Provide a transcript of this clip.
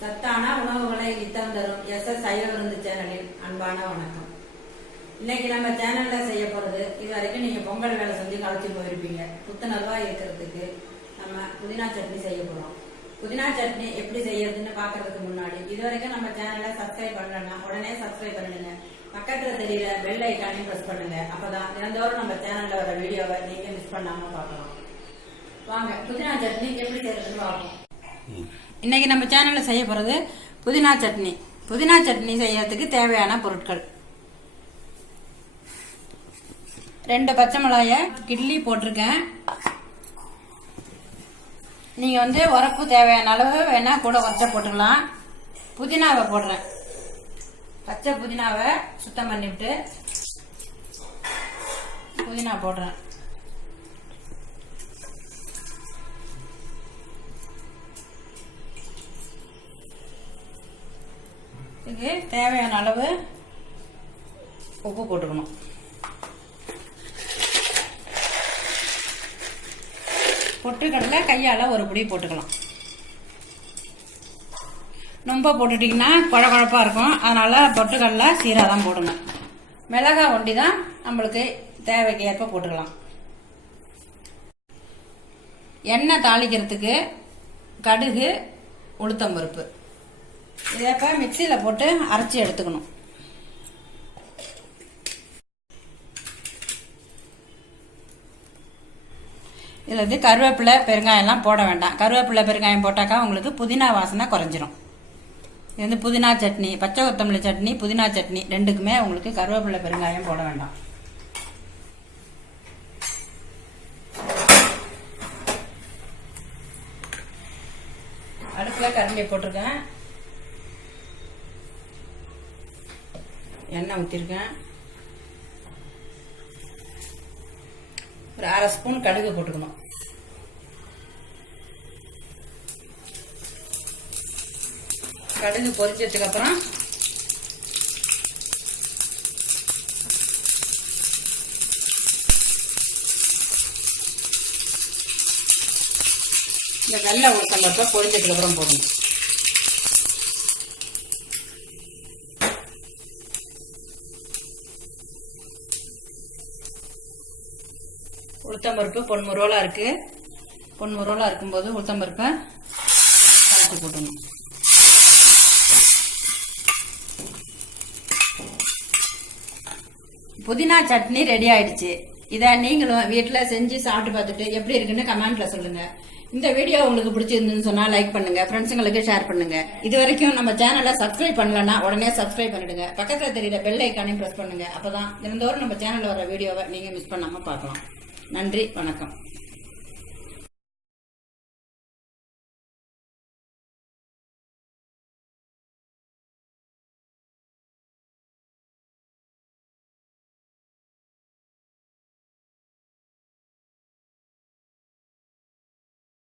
சத்தான உணவுகளை நித்தம் தரும் சைவ விருந்து சேனலின் அன்பான வணக்கம். இன்னைக்கு நம்ம சேனல்ல செய்ய போறது, இது வரைக்கும் நீங்க பொங்கல் வேலை செஞ்சு களைச்சு போயிருப்பீங்க. புத்துணர்வா இருக்கிறதுக்கு நம்ம புதினா சட்னி செய்ய போறோம். புதினா சட்னி எப்படி செய்யறதுன்னு பாக்குறதுக்கு முன்னாடி இது வரைக்கும் நம்ம சேனலை சப்ஸ்கிரைப் பண்ணலன்னா உடனே சப்ஸ்கிரைப் பண்ணிடுங்க. பக்கத்துல தெரியல பெல் ஐக்கானையும் பிரஸ் பண்ணுங்க. அப்பதான் தினந்தோறும் நம்ம சேனல்ல வர வீடியோவை நீங்க மிஸ் பண்ணாம பார்க்கலாம். வாங்க புதினா சட்னி எப்படி செய்யறதுன்னு பார்ப்போம். இன்னைக்கு நம்ம சேனல்ல செய்ய போறது புதினா சட்னி. புதினா சட்னி செய்யறதுக்கு தேவையான பொருட்கள்: 2 பச்சை மிளகாய கிள்ளி போட்டிருக்கேன். நீங்க உரப்பு தேவையான அளவு வேணா கூட குறைச்ச போட்டுக்கலாம். புதினாவை போடுறேன். பச்சை புதினாவை சுத்தம் பண்ணிவிட்டு புதினா போடுறேன். இதுக்கு தேவையான அளவு உப்பு போட்டுக்கணும். பொட்டுக்கடலை கையால ஒரு பிடி போட்டுக்கலாம். ரொம்ப போட்டுட்டீங்கன்னா குழப்பா இருக்கும். அதனால பொட்டுக்கடலை சீராதான் போடணும். மிளகாய் ஒண்டி தான் நம்மளுக்கு தேவைக்கு ஏற்ப போட்டுக்கலாம். எண்ணெய் தாளிக்கிறதுக்கு கடுகு, உளுத்தம்பருப்பு இதை மிக்சியில போட்டு அரைச்சி எடுத்துக்கணும். இதுல கருவேப்பிலை, பெருங்காயம் எல்லாம் போட வேண்டாம். கருவேப்பிலை, பெருங்காயம் போட்டாக்கா உங்களுக்கு புதினா வாசனை குறைஞ்சிரும். இது புதினா சட்னி, பச்சை கொத்தமல்லி சட்னி, புதினா சட்னி ரெண்டுக்குமே உங்களுக்கு கருவேப்பிலை, பெருங்காயம் போட வேண்டாம். அடுப்புல கரண்டி போட்டிருக்கேன். எண்ணெய் ஊற்றிருக்கேன். ஒரு 1/2 ஸ்பூன் கடுகு போட்டுக்கணும். கடுகு பொரிச்சதுக்கு அப்புறம் இந்த வெள்ளை உளுத்தம்பருப்பை பொரிச்சதுக்கு அப்புறம் போடணும். உளுத்தம்பருப்பு பொன்முரோலா இருக்கு. பொன்முரோலா இருக்கும்போது உளுத்தம்பருப்பை கலக்கி போட்டணும். புதினா சட்னி ரெடி ஆயிடுச்சு. இதை நீங்களும் வீட்டுல செஞ்சு சாப்பிட்டு பார்த்துட்டு எப்படி இருக்குன்னு கமெண்ட்ல சொல்லுங்க. இந்த வீடியோ உங்களுக்கு பிடிச்சிருந்துன்னு சொன்னா லைக் பண்ணுங்க, ஃப்ரெண்ட்ஸுங்களுக்கு ஷேர் பண்ணுங்க. இது வரைக்கும் நம்ம சேனலை சப்ஸ்கிரைப் பண்ணலன்னா உடனே சப்ஸ்கிரைப் பண்ணிடுங்க. பக்கத்துல தெரியல பெல் ஐக்கானையும் பிரஸ் பண்ணுங்க. அப்பதான் தினந்தோறும் நம்ம சேனல்ல வர வீடியோவை நீங்க மிஸ் பண்ணாம பார்க்கலாம். நன்றி, வணக்கம்.